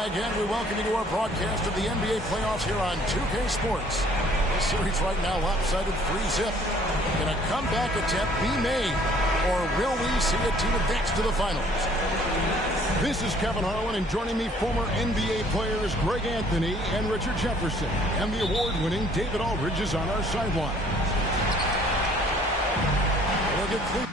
Hi again. We welcome you to our broadcast of the NBA playoffs here on 2K Sports. This series right now lopsided 3-zip. Can a comeback attempt be made, or will we see a team advance to the finals? This is Kevin Harlan, and joining me, former NBA players Greg Anthony and Richard Jefferson. And the award-winning David Aldridge is on our sideline. Look at Cleveland.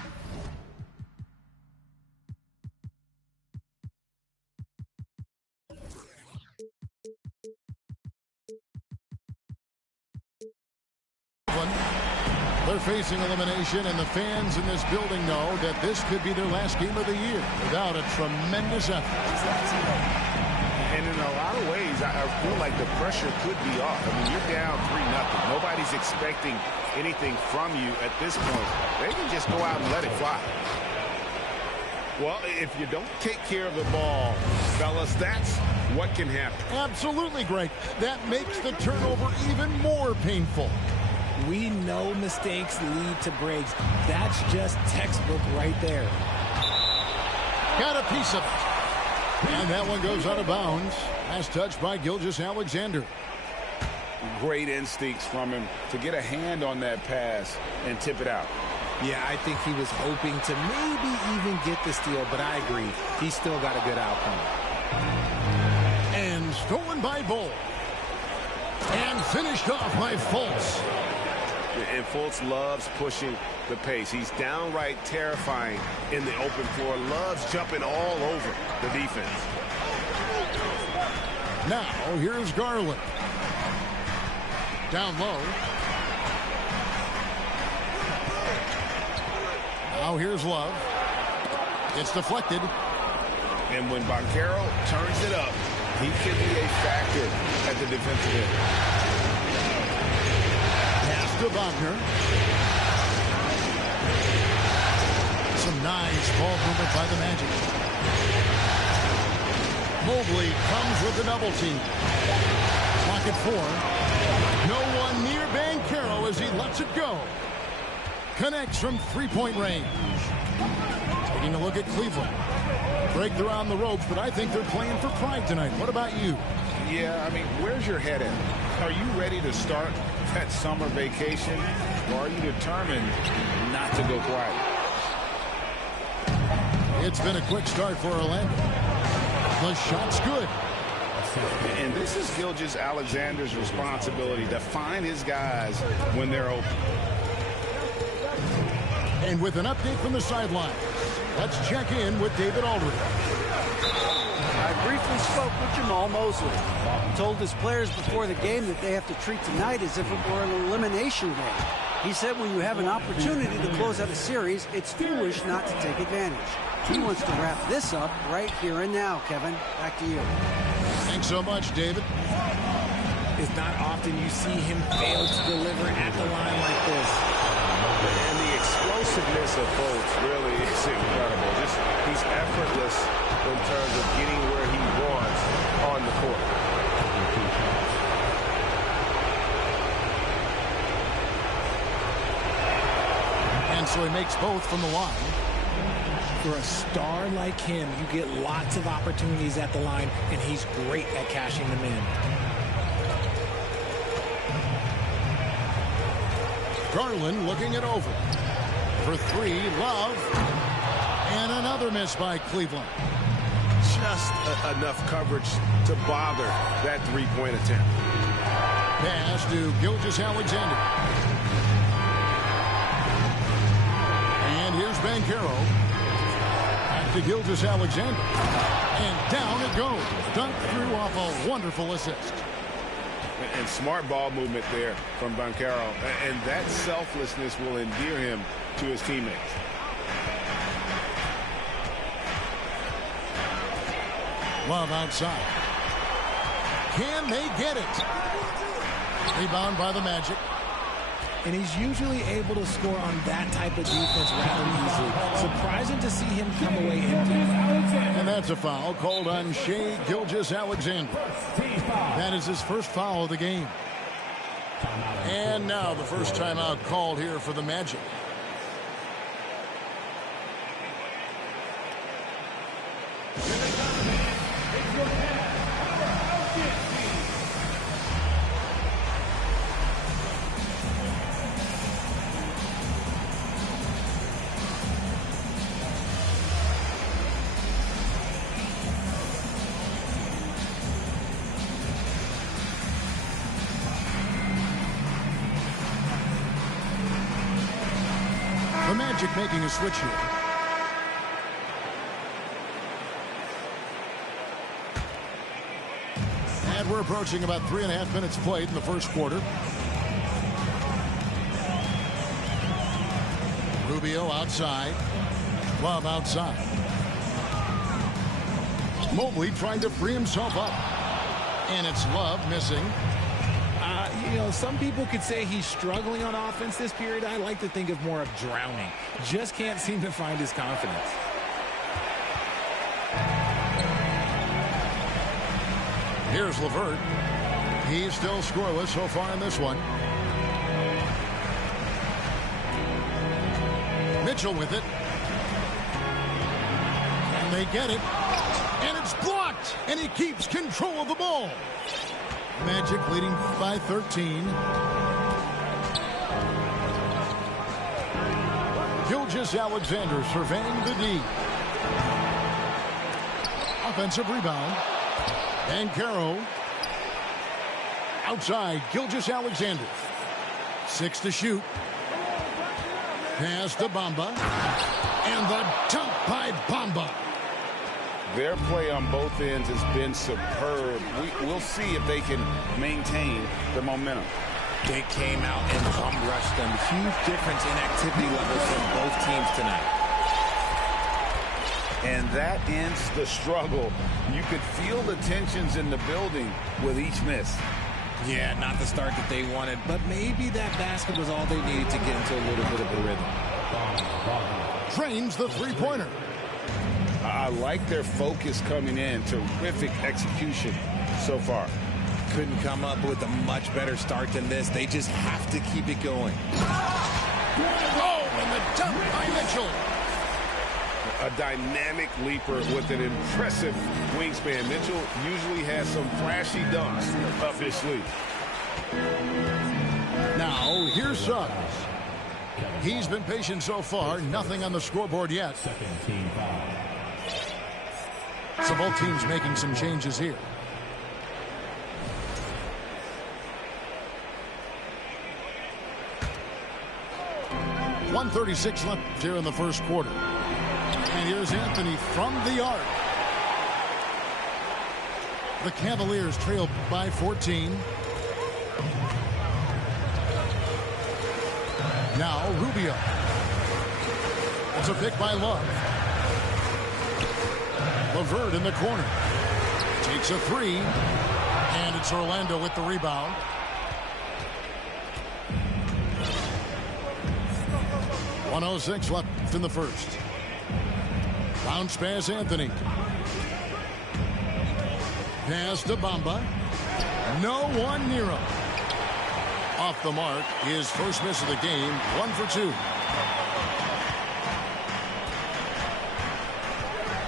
They're facing elimination, and the fans in this building know that this could be their last game of the year without a tremendous effort. And in a lot of ways, I feel like the pressure could be off. I mean, you're down 3-0. Nobody's expecting anything from you at this point. They can just go out and let it fly. Well, if you don't take care of the ball, fellas, that's what can happen. Absolutely, Greg. That makes the turnover even more painful. We know mistakes lead to breaks. That's just textbook right there. Got a piece of it. And that one goes out of bounds. Last touch by Gilgeous-Alexander. Great instincts from him to get a hand on that pass and tip it out. Yeah, I think he was hoping to maybe even get the steal, but I agree. He still got a good outcome. And stolen by Bull. And finished off by Fultz. And Fultz loves pushing the pace. He's downright terrifying in the open floor. Loves jumping all over the defense. Now, here's Garland. Down low. Now here's Love. It's deflected. And when Banchero turns it up, he can be a factor at the defensive end. To Wagner. Some nice ball movement by the Magic. Mobley comes with the double team. Pocket 4. No one near Banchero as he lets it go. Connects from three-point range. Taking a look at Cleveland. Break they're on the ropes, but I think they're playing for pride tonight. What about you? Yeah, I mean, where's your head at? Are you ready to start that summer vacation, or are you determined not to go quiet? It's been a quick start for Orlando. The shot's good. And this is Gilgeous-Alexander's responsibility to find his guys when they're open. And with an update from the sideline, let's check in with David Aldridge. I briefly spoke with Jamal Mosley. He told his players before the game that they have to treat tonight as if it were an elimination game. He said when you have an opportunity to close out a series, it's foolish not to take advantage. He wants to wrap this up right here and now, Kevin. Back to you. Thanks so much, David. It's not often you see him fail to deliver at the line like this. And the explosiveness of Fultz really is incredible. He's effortless in terms of getting where he wants on the court. And so he makes both from the line. For a star like him, you get lots of opportunities at the line, and he's great at cashing them in. Garland looking it over. For 3, Love. And another miss by Cleveland. Just enough coverage to bother that three-point attempt. Pass to Gilgeous-Alexander. And here's Banchero. Back to Gilgeous-Alexander. And down it goes. Dunked through off a wonderful assist. And smart ball movement there from Banchero. And that selflessness will endear him to his teammates. Love outside. Can they get it? Rebound by the Magic. And he's usually able to score on that type of defense rather easily. Surprising to see him come away empty. And that's a foul called on Shai Gilgeous-Alexander. That is his first foul of the game. And now the first timeout called here for the Magic. Magic making a switch here. And we're approaching about 3.5 minutes played in the first quarter. Rubio outside. Love outside. Mobley trying to free himself up. And it's Love missing. You know, some people could say he's struggling on offense this period. I like to think of more of drowning. Just can't seem to find his confidence. Here's LeVert. He's still scoreless so far in this one. Mitchell with it. And they get it. And it's blocked. And he keeps control of the ball. Magic leading by 13. Gilgeous-Alexander surveying the D. Offensive rebound. Banchero. Outside, Gilgeous-Alexander. 6 to shoot. Pass to Bamba. And the dunk by Bamba. Their play on both ends has been superb. We'll see if they can maintain the momentum. They came out and bum rushed them. Huge difference in activity levels from both teams tonight. And that ends the struggle. You could feel the tensions in the building with each miss. Yeah, not the start that they wanted, But maybe that basket was all they needed to get into a little bit of a rhythm. Drains the three-pointer. I like their focus coming in. Terrific execution so far. couldn't come up with a much better start than this. They just have to keep it going. Oh, and the dunk by Mitchell. A dynamic leaper with an impressive wingspan. Mitchell usually has some flashy dunks up his sleeve. Now, here's Suggs. He's been patient so far. Nothing on the scoreboard yet. So both teams making some changes here. .136 left here in the first quarter. And here's Anthony from the arc. The Cavaliers trail by 14. Now Rubio. It's a pick by Love. LeVert in the corner. Takes a three. And it's Orlando with the rebound. .106 left in the first. Bounce pass Anthony. Pass to Bamba. No one near him. Off the mark, his first miss of the game, 1 for 2.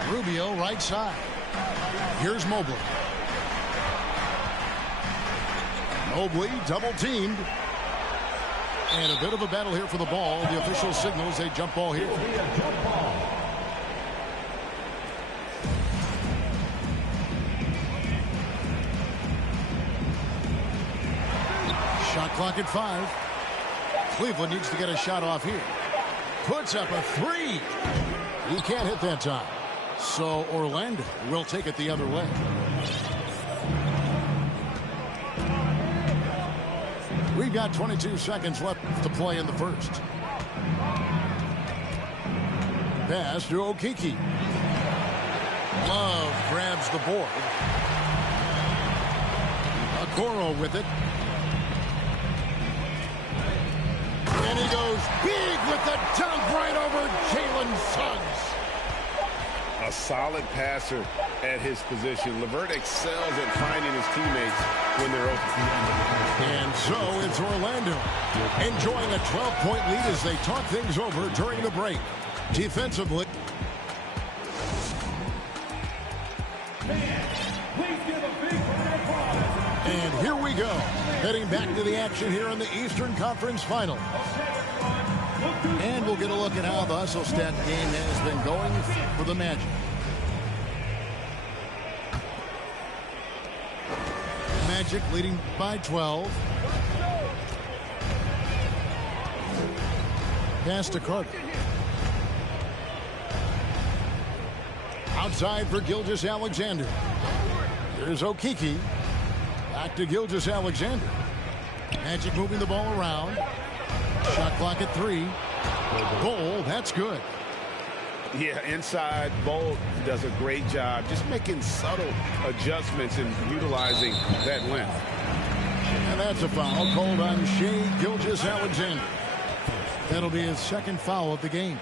Rubio right side. Here's Mobley. Mobley double teamed. And a bit of a battle here for the ball. The official signals a jump ball here. Shot clock at 5. Cleveland needs to get a shot off here. Puts up a three. He can't hit that time. So Orlando will take it the other way. We've got 22 seconds left to play in the first. Pass to Okiki. Love grabs the board. Okoro with it. And he goes big with the dunk right over Jalen Suggs. A solid passer at his position. LeVert excels at finding his teammates when they're open. And so it's Orlando enjoying a 12-point lead as they talk things over during the break. Defensively. And here we go. Heading back to the action here in the Eastern Conference Final. And we'll get a look at how the Hustle-Stat game has been going for the Magic. Magic leading by 12. Pass to Carter. Outside for Gilgeous-Alexander. Here's Okeke. Back to Gilgeous-Alexander. Magic moving the ball around. Shot clock at 3. Goal, that's good. Yeah, inside, Bolt does a great job just making subtle adjustments and utilizing that length. And that's a foul called on Shai Gilgeous-Alexander. That'll be his second foul of the game.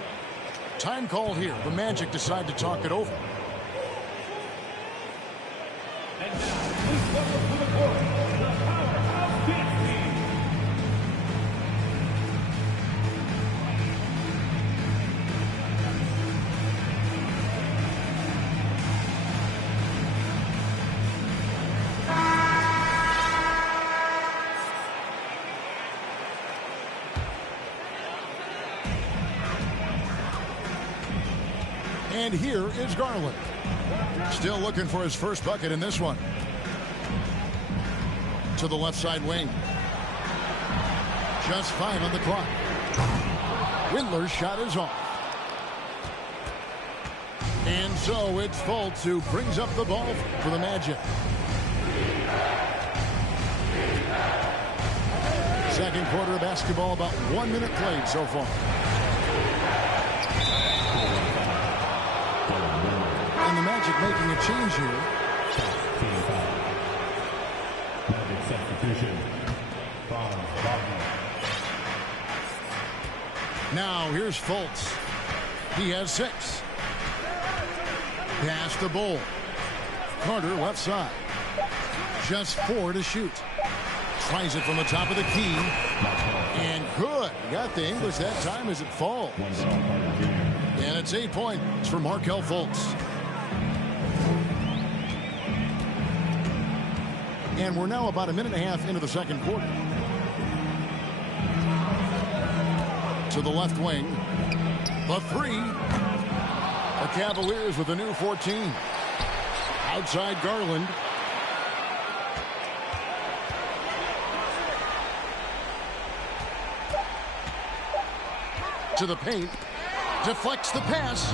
Time called here. The Magic decide to talk it over. And now, please welcome to the court, the powerhouse dance team. And here is Garland. Still looking for his first bucket in this one. To the left side wing. Just 5 on the clock. Windler's shot is off. And so it's Fultz who brings up the ball for the Magic. Second quarter of basketball, about 1 minute played so far. And the Magic making a change here. Magic substitution. Now here's Fultz. He has 6. Pass to Bull. Carter left side. Just 4 to shoot. Tries it from the top of the key. And good. Got the English that time as it falls. And it's 8 points for Markelle Fultz. And we're now about a minute and a half into the second quarter. To the left wing. The 3. The Cavaliers with a new 14. Outside Garland. To the paint. Deflects the pass.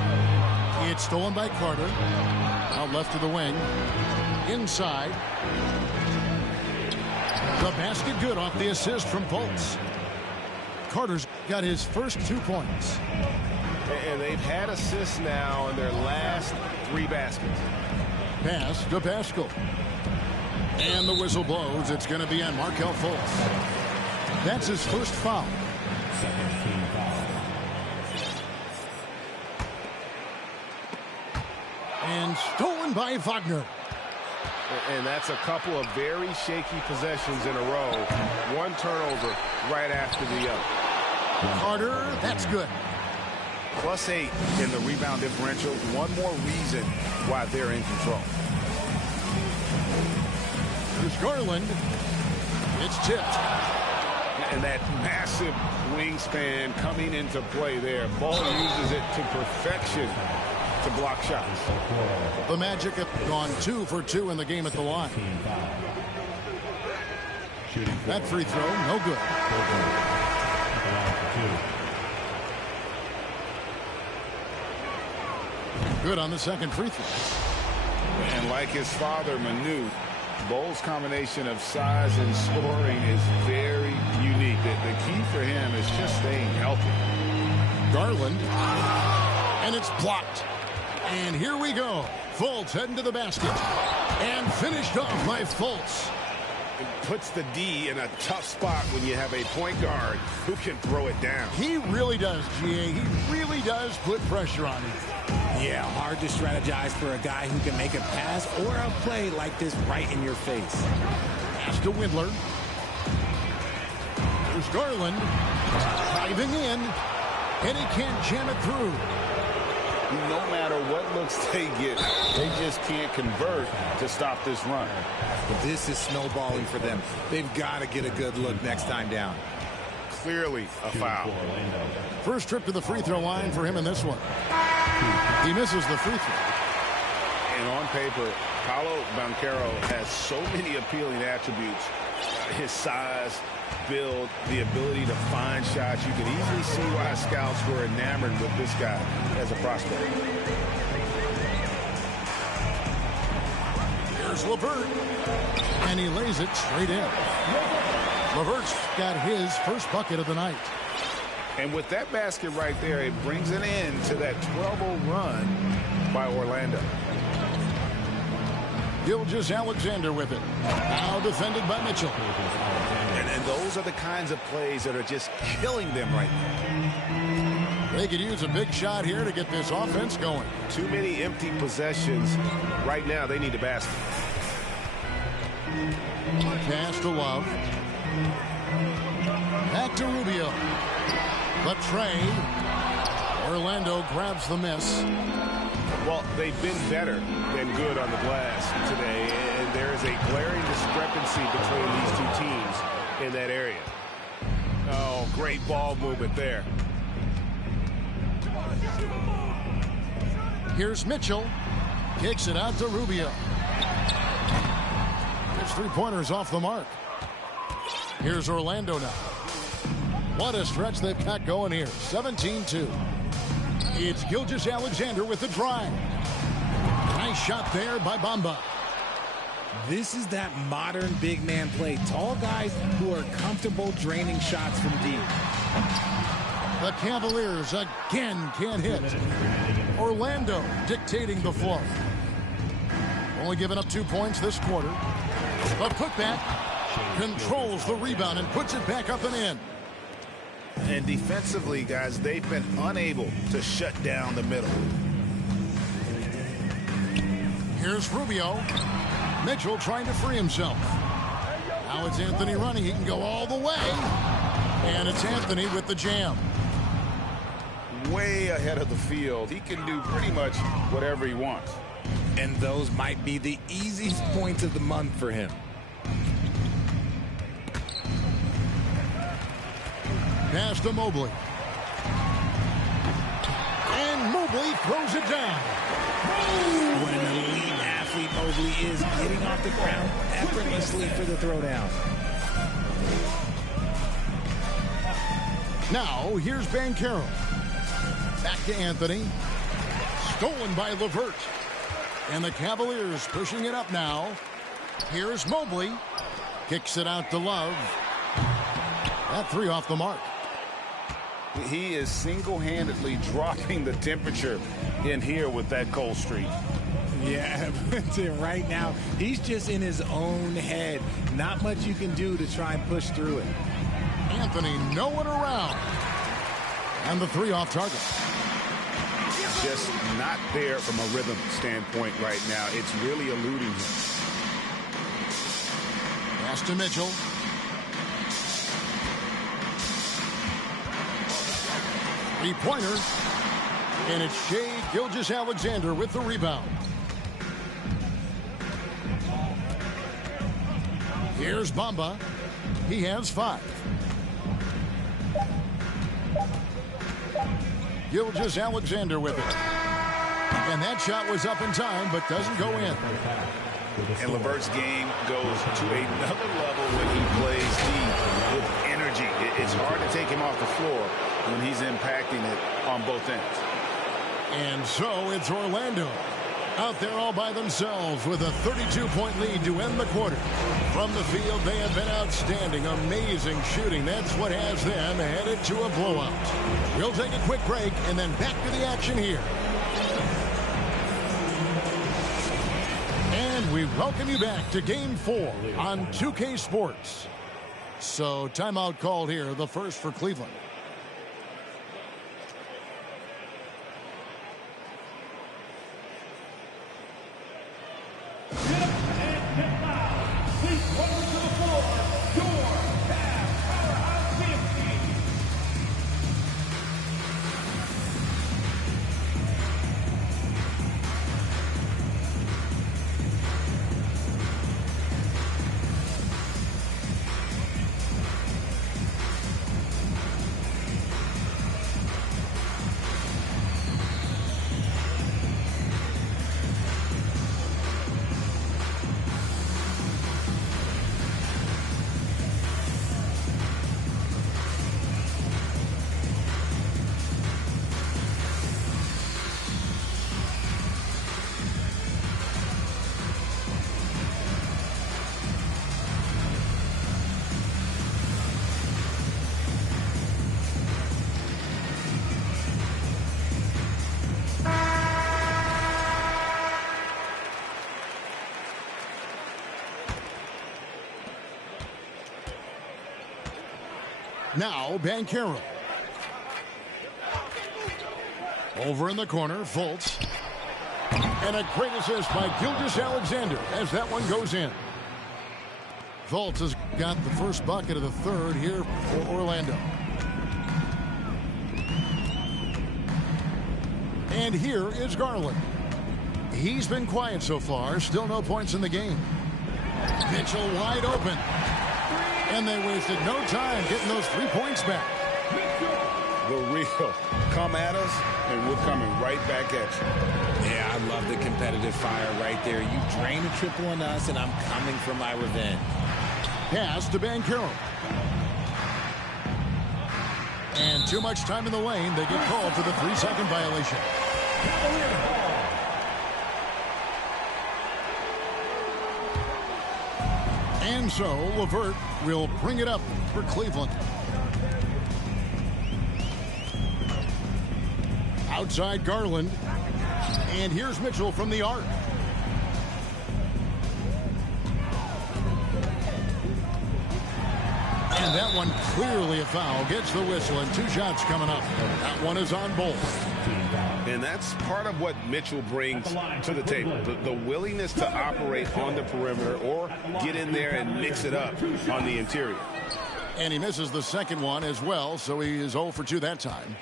It's stolen by Carter. Out left to the wing. Inside. The basket good off the assist from Fultz. Carter's got his first 2 points. And they've had assists now in their last 3 baskets. Pass to Pascal. And the whistle blows. It's going to be on Markelle Fultz. That's his first foul. Second team foul. And stolen by Wagner. And that's a couple of very shaky possessions in a row. One turnover right after the other. Carter, that's good. +8 in the rebound differential. One more reason why they're in control. Here's Garland. It's tipped. And that massive wingspan coming into play there. Ball uses it to perfection to block shots. The Magic have gone 2 for 2 in the game at the line. That free throw, no good. Good on the second free throw. And like his father, Manu, Bol's combination of size and scoring is very unique. The key for him is just staying healthy. Garland. And it's blocked. And here we go. Fultz heading to the basket. And finished off by Fultz. It puts the D in a tough spot when you have a point guard who can throw it down. He really does, GA. He really does put pressure on him. Yeah, hard to strategize for a guy who can make a pass or a play like this right in your face. Pass to Windler. There's Garland. Diving in. And he can't jam it through. No matter what looks they get, they just can't convert to stop this run. This is snowballing for them. They've got to get a good look next time down. Clearly a foul. First trip to the free throw line for him in this one. He misses the free throw. And on paper, Paolo Banchero has so many appealing attributes. His size, build, the ability to find shots. You can easily see why scouts were enamored with this guy as a prospect. Here's LeVert. And he lays it straight in. LeVert's got his first bucket of the night. And with that basket right there, it brings an end to that 12-0 run by Orlando. Gilgeous-Alexander with it. Now defended by Mitchell. And those are the kinds of plays that are just killing them right now. They could use a big shot here to get this offense going. Too many empty possessions. Right now, they need a basket. Pass to Love. Back to Rubio. But Trey. Orlando grabs the miss. Well, they've been better than good on the glass today, and there is a glaring discrepancy between these two teams in that area. Oh, great ball movement there. Here's Mitchell. Kicks it out to Rubio. His three-pointers off the mark. Here's Orlando now. What a stretch they've got going here. 17-2. It's Gilgeous-Alexander with the drive. Nice shot there by Bamba. This is that modern big man play. Tall guys who are comfortable draining shots from deep. The Cavaliers again can't hit. Orlando dictating the flow. Only giving up 2 points this quarter. The putback controls the rebound and puts it back up and in. And defensively, guys, they've been unable to shut down the middle. Here's Rubio. Mitchell trying to free himself. Now it's Anthony running. He can go all the way. And it's Anthony with the jam. Way ahead of the field. He can do pretty much whatever he wants. And those might be the easiest points of the month for him. Pass to Mobley. And Mobley throws it down. What an elite athlete Mobley is, getting off the ground effortlessly for the throwdown. Now, here's Banchero. Back to Anthony. Stolen by LeVert. And the Cavaliers pushing it up now. Here's Mobley. Kicks it out to Love. That three off the mark. He is single-handedly dropping the temperature in here with that cold streak. Yeah, right now, he's just in his own head. Not much you can do to try and push through it. Anthony nowhere around. And the three off target. Just not there from a rhythm standpoint right now. It's really eluding him. Pass to Mitchell. Three-pointer. And it's Shai Gilgeous-Alexander with the rebound. Here's Bamba. He has 5. Gilgeous-Alexander with it. And that shot was up in time, but doesn't go in. And LeVert's game goes to another level when he plays deep with energy. It's hard to take him off the floor when he's impacting it on both ends. And so it's Orlando out there all by themselves with a 32-point lead to end the quarter. From the field, they have been outstanding. Amazing shooting. That's what has them headed to a blowout. We'll take a quick break and then back to the action here. And we welcome you back to Game 4 on 2K Sports. So timeout called here, the first for Cleveland. Now Banchero. Over in the corner, Fultz. And a great assist by Gilgeous-Alexander as that one goes in. Fultz has got the first bucket of the third here for Orlando. And here is Garland. He's been quiet so far. Still no points in the game. Mitchell wide open. And they wasted no time getting those 3 points back. The real come at us, and we're coming right back at you. Yeah, I love the competitive fire right there. You drain a triple on us, and I'm coming for my revenge. Pass to Banchero. And too much time in the lane. They get called for the 3-second violation. And so LeVert will bring it up for Cleveland. Outside Garland. And here's Mitchell from the arc. And that one clearly a foul. Gets the whistle, and 2 shots coming up. That one is on both. And that's part of what Mitchell brings to the table. The willingness to operate on the perimeter or get in there and mix it up on the interior. And he misses the second one as well, so he is 0 for 2 that time.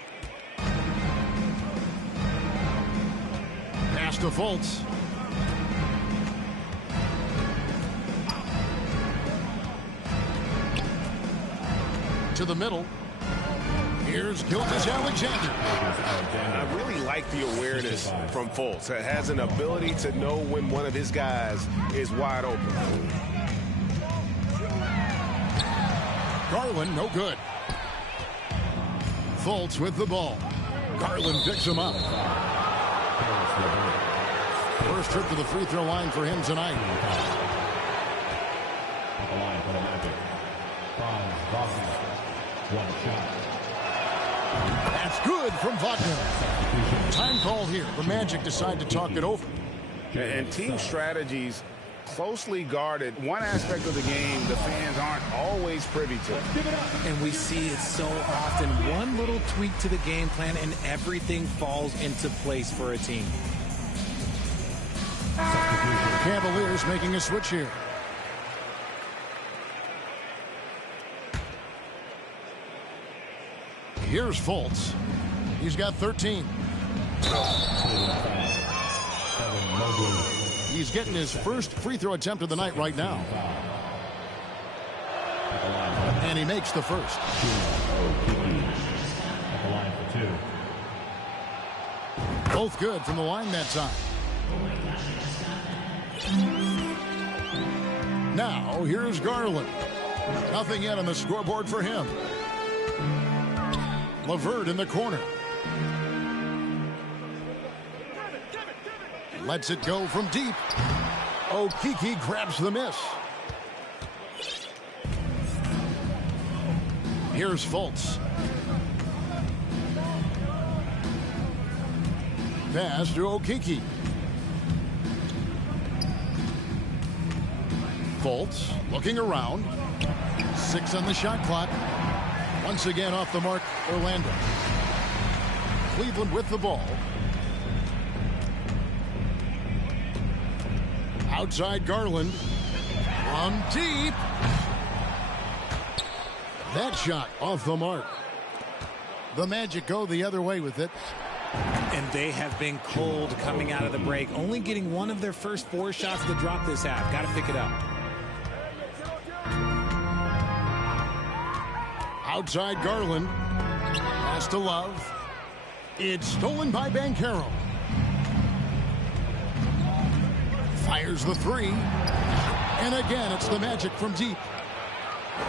Pass to Fultz. To the middle. Here's Gilgeous-Alexander. I really like the awareness from Fultz. It has an ability to know when one of his guys is wide open. Garland, no good. Fultz with the ball. Garland picks him up. First trip to the free throw line for him tonight. At the line for the Magic. Franz Wagner. 1 shot. That's good from Wagner. Time call here. The Magic decide to talk it over. And team strategies closely guarded. One aspect of the game the fans aren't always privy to. And we see it so often. One little tweak to the game plan and everything falls into place for a team. Cavaliers making a switch here. Here's Fultz. He's got 13. He's getting his first free throw attempt of the night right now. And he makes the first. At the line for 2. Both good from the line that time. Now, here's Garland. Nothing yet on the scoreboard for him. LeVert in the corner. Lets it go from deep. Okeke grabs the miss. Here's Fultz. Pass to Okeke. Fultz looking around. 6 on the shot clock. Once again off the mark, Orlando. Cleveland with the ball. Outside Garland. From deep. That shot off the mark. The Magic go the other way with it. And they have been cold coming out of the break. Only getting one of their first 4 shots to drop this half. Got to pick it up. Outside Garland. Pass to Love. It's stolen by Banchero. Fires the 3. And again, it's the Magic from deep.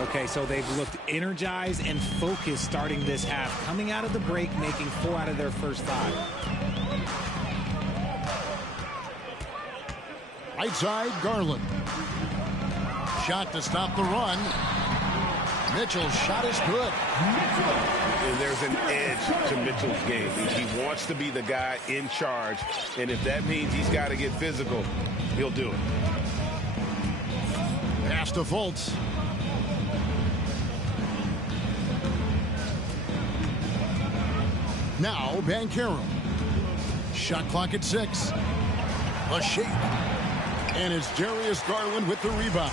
Okay, so they've looked energized and focused starting this half. Coming out of the break, making 4 out of their first 5. Right side, Garland. Shot to stop the run. Mitchell's shot is good. And there's an edge to Mitchell's game. He wants to be the guy in charge, and if that means he's got to get physical, he'll do it. Pass to Fultz. Now Banchero. Shot clock at 6. A shake. And it's Darius Garland with the rebound.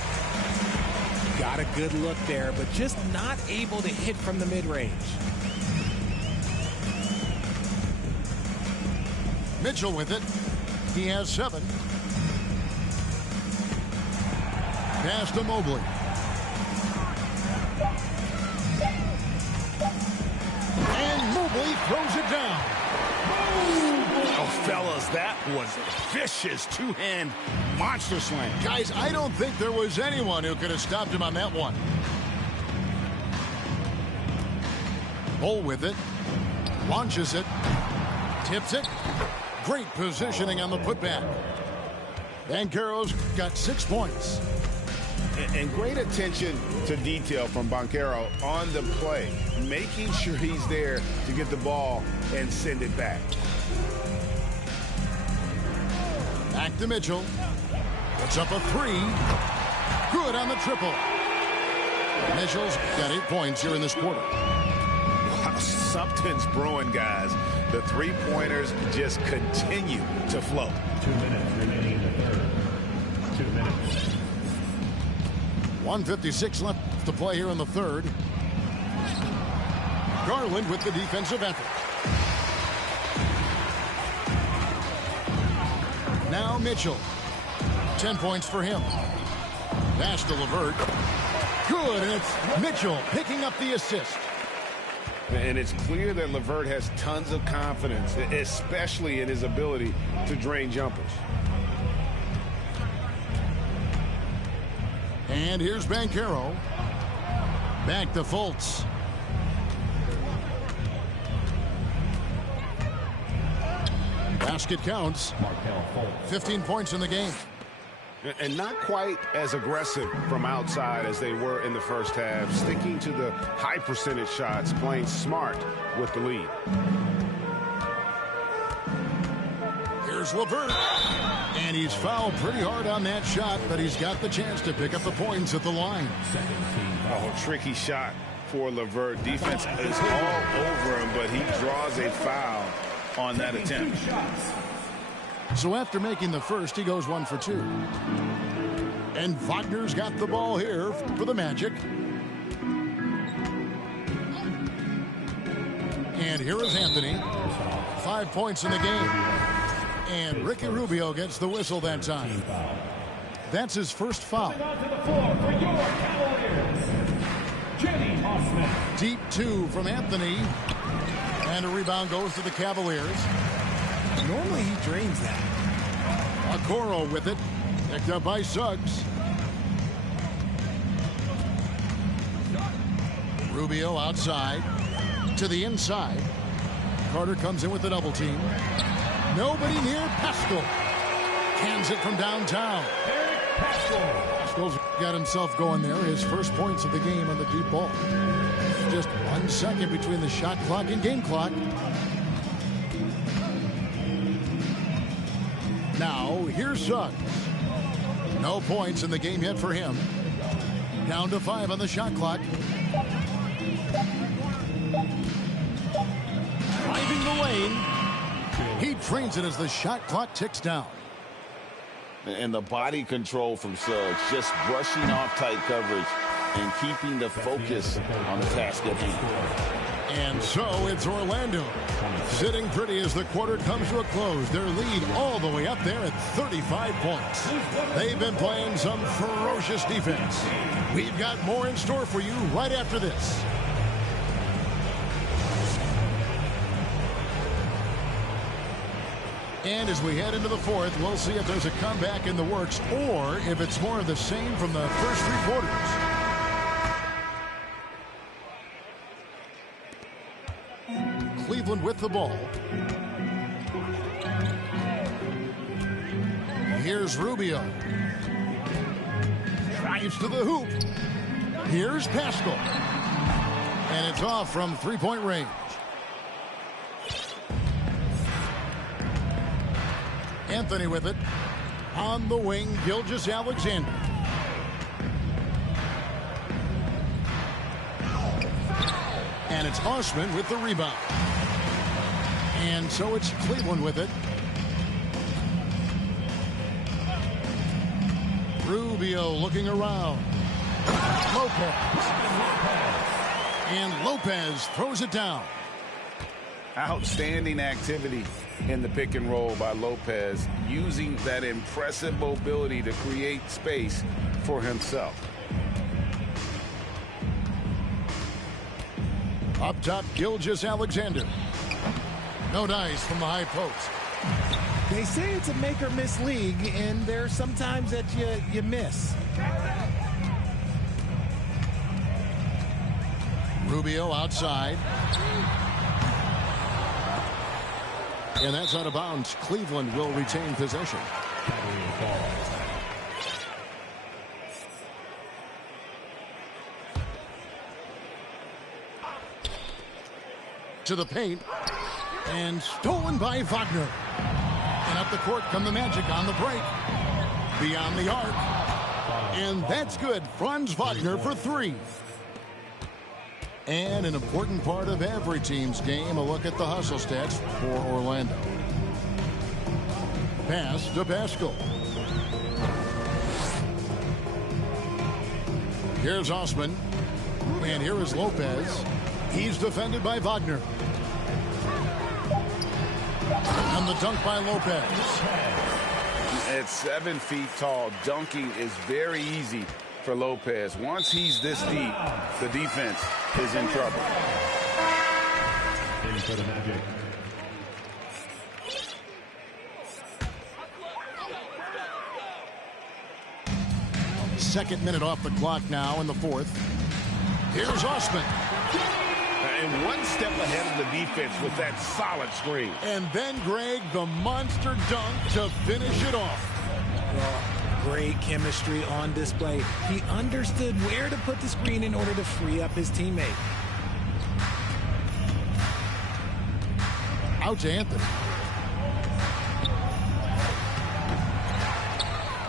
Got a good look there, but just not able to hit from the mid-range. Mitchell with it. He has 7. Pass to Mobley. And Mobley throws it down. Oh, fellas, that was vicious two-hand monster slam. Guys, I don't think there was anyone who could have stopped him on that one. Bull with it. Launches it. Tips it. Great positioning on the putback. Banchero's got 6 points. And great attention to detail from Banchero on the play, making sure he's there to get the ball and send it back. Back to Mitchell. Puts up a 3. Good on the triple. Mitchell's got 8 points here in this quarter. Wow, something's brewing, guys. The three-pointers just continue to flow. 2 minutes remaining in the third. 2 minutes. 1:56 left to play here in the third. Garland with the defensive effort. Now Mitchell. 10 points for him. Pass to LeVert. Good, and it's Mitchell picking up the assist. And it's clear that LeVert has tons of confidence, especially in his ability to drain jumpers. And here's Banchero. Back to Fultz. Basket counts. 15 points in the game. And not quite as aggressive from outside as they were in the first half, sticking to the high percentage shots, playing smart with the lead. Here's LeVert. And he's fouled pretty hard on that shot, but he's got the chance to pick up the points at the line. Oh, tricky shot for LeVert. Defense is all over him, but he draws a foul on that attempt. So after making the first, he goes 1 for 2. And Wagner's got the ball here for the Magic. And here is Anthony. 5 points in the game. And Ricky Rubio gets the whistle that time. That's his first foul. Deep 2 from Anthony. And a rebound goes to the Cavaliers. Normally he drains that. Okoro with it. Picked up by Suggs. Rubio outside. To the inside. Carter comes in with the double team. Nobody near Pascal. Hands it from downtown. Pascal's got himself going there. His first points of the game on the deep ball. Just 1 second between the shot clock and game clock. Now, here's Suggs. No points in the game yet for him. Down to 5 on the shot clock. Driving the lane. He trains it as the shot clock ticks down. And the body control from Suggs, just brushing off tight coverage and keeping the focus on the task at hand. And so it's Orlando sitting pretty as the quarter comes to a close. Their lead all the way up there at 35 points. They've been playing some ferocious defense. We've got more in store for you right after this. And as we head into the fourth, we'll see if there's a comeback in the works or if it's more of the same from the first 3 quarters. Cleveland with the ball. Here's Rubio. Drives to the hoop. Here's Pascal. And it's off from 3-point range. Anthony with it. On the wing, Gilgeous-Alexander. And it's Osman with the rebound. And so it's Cleveland with it. Rubio looking around. Lopez. And Lopez throws it down. Outstanding activity in the pick and roll by Lopez, using that impressive mobility to create space for himself. Up top, Gilgeous-Alexander. No dice from the high post. They say it's a make or miss league, and there's sometimes that you miss. Rubio outside. And that's out of bounds. Cleveland will retain possession. To the paint. And stolen by Wagner. And up the court come the Magic on the break. Beyond the arc. And that's good. Franz Wagner for three. And an important part of every team's game, a look at the hustle stats for Orlando. Pass to Pascal. Here's Osman. And here is Lopez. He's defended by Wagner. And the dunk by Lopez. At 7 feet tall, dunking is very easy for Lopez. Once he's this deep, the defense is in trouble. In for the Magic. Second minute off the clock now in the fourth. Here's Osman. And one step ahead of the defense with that solid screen. And then, Greg, the monster dunk to finish it off. Well, great chemistry on display. He understood where to put the screen in order to free up his teammate. Out to Anthony.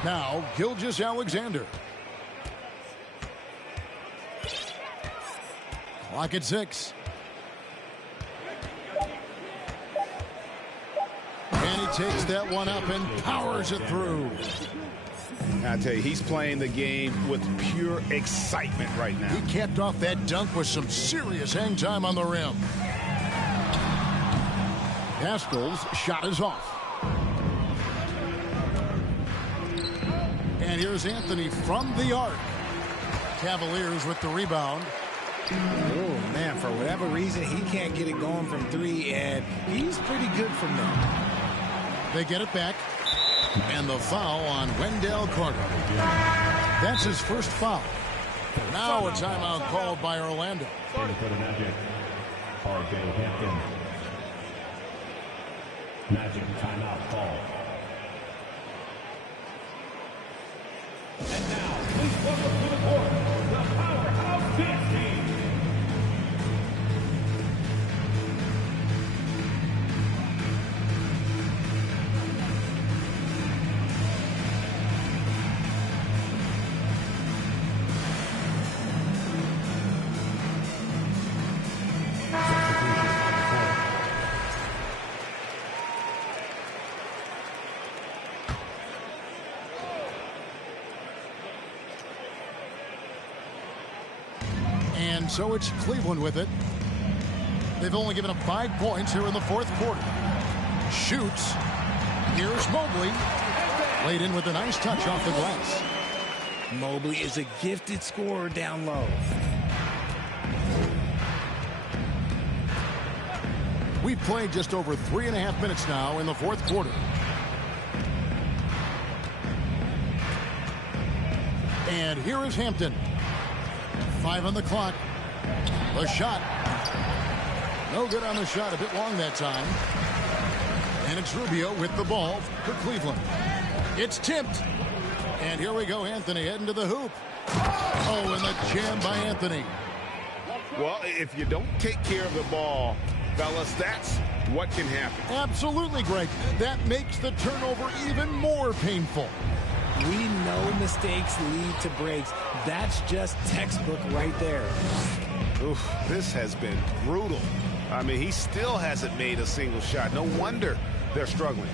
Now, Gilgeous-Alexander. Clock at 6. And he takes that one up and powers it through. I tell you, he's playing the game with pure excitement right now. He capped off that dunk with some serious hang time on the rim. Pascal's shot is off. And here's Anthony from the arc. Cavaliers with the rebound. Oh, man, for whatever reason, he can't get it going from three, and he's pretty good from there. They get it back. And the foul on Wendell Carter. That's his first foul. Now a timeout called by Orlando. In for the Magic. R.J. Hampton. Magic timeout call. And now, please welcome to the court, the powerhouse dance team. And so it's Cleveland with it. They've only given up 5 points here in the fourth quarter. Shoots. Here's Mobley. Laid in with a nice touch off the glass. Mobley is a gifted scorer down low. We've played just over 3.5 minutes now in the fourth quarter. And here is Hampton. 5 on the clock. The shot. No good on the shot. A bit long that time. And it's Rubio with the ball for Cleveland. It's tipped. And here we go, Anthony heading to the hoop. Oh, and the jam by Anthony. Well, if you don't take care of the ball, fellas, that's what can happen. Absolutely, Greg. That makes the turnover even more painful. We know mistakes lead to breaks. That's just textbook right there. Oof, this has been brutal. I mean, he still hasn't made a single shot. No wonder they're struggling.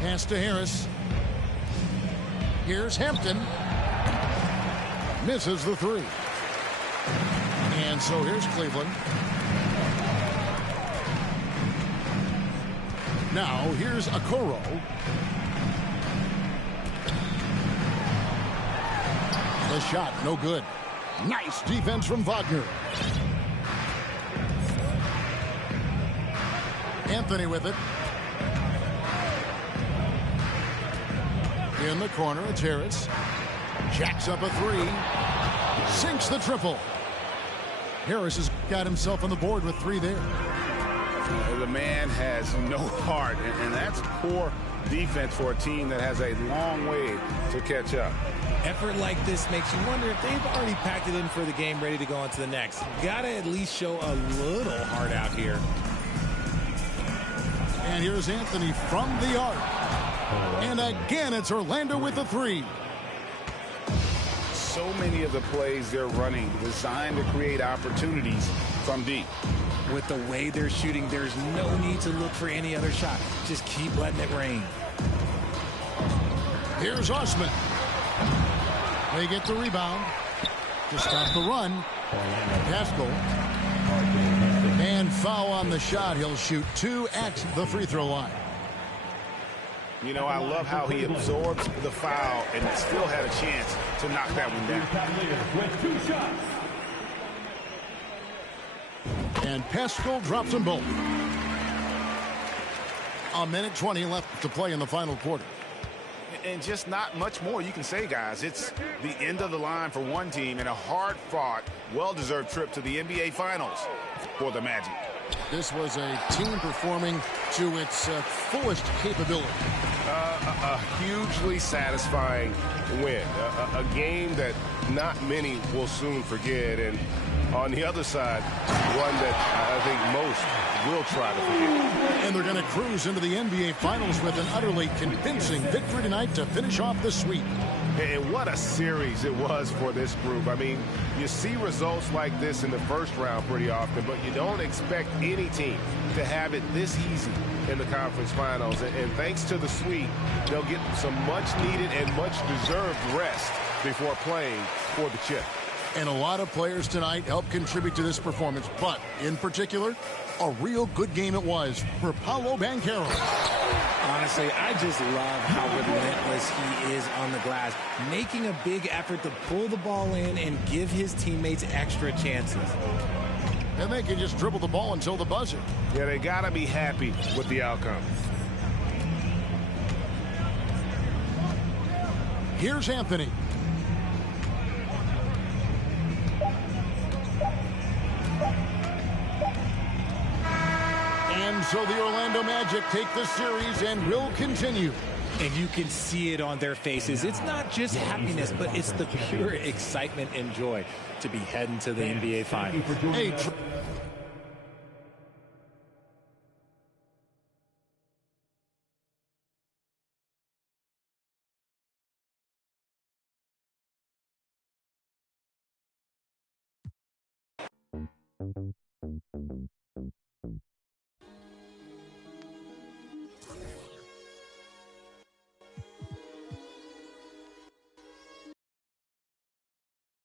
Pass to Harris. Here's Hampton. Misses the three. And so here's Cleveland. Now here's Okoro. The shot, no good. Nice defense from Wagner. Anthony with it. In the corner, it's Harris. Jacks up a three. Sinks the triple. Harris has got himself on the board with three there. The man has no heart, and that's poor defense for a team that has a long way to catch up. Effort like this makes you wonder if they've already packed it in for the game, ready to go on to the next. Gotta at least show a little heart out here. And here's Anthony from the arc. And again, it's Orlando with the three. So many of the plays they're running designed to create opportunities from deep. With the way they're shooting, there's no need to look for any other shot. Just keep letting it rain. Here's Osman. They get the rebound to stop the run. Pascal. And foul on the shot. He'll shoot two at the free throw line. You know, I love how he absorbs the foul and still had a chance to knock that one down. With 2 shots. And Pascal drops them both. A minute 20 left to play in the final quarter. And just not much more you can say, guys. It's the end of the line for one team and a hard-fought, well-deserved trip to the NBA Finals for the Magic. This was a team performing to its fullest capability. A hugely satisfying win. A game that not many will soon forget. And on the other side, one that I think most will try to forget. And they're going to cruise into the NBA Finals with an utterly convincing victory tonight to finish off the sweep. And what a series it was for this group. I mean, you see results like this in the first round pretty often, but you don't expect any team to have it this easy in the conference finals. And thanks to the sweep, they'll get some much-needed and much-deserved rest before playing for the chip. And a lot of players tonight helped contribute to this performance, but in particular, a real good game it was for Paolo Banchero. Honestly, I just love how relentless he is on the glass, making a big effort to pull the ball in and give his teammates extra chances. And they can just dribble the ball until the buzzer. Yeah, they got to be happy with the outcome. Here's Anthony. And so the Orlando Magic take the series and will continue. And you can see it on their faces. It's not just happiness, but it's the pure excitement and joy to be heading to the NBA Finals. Hey,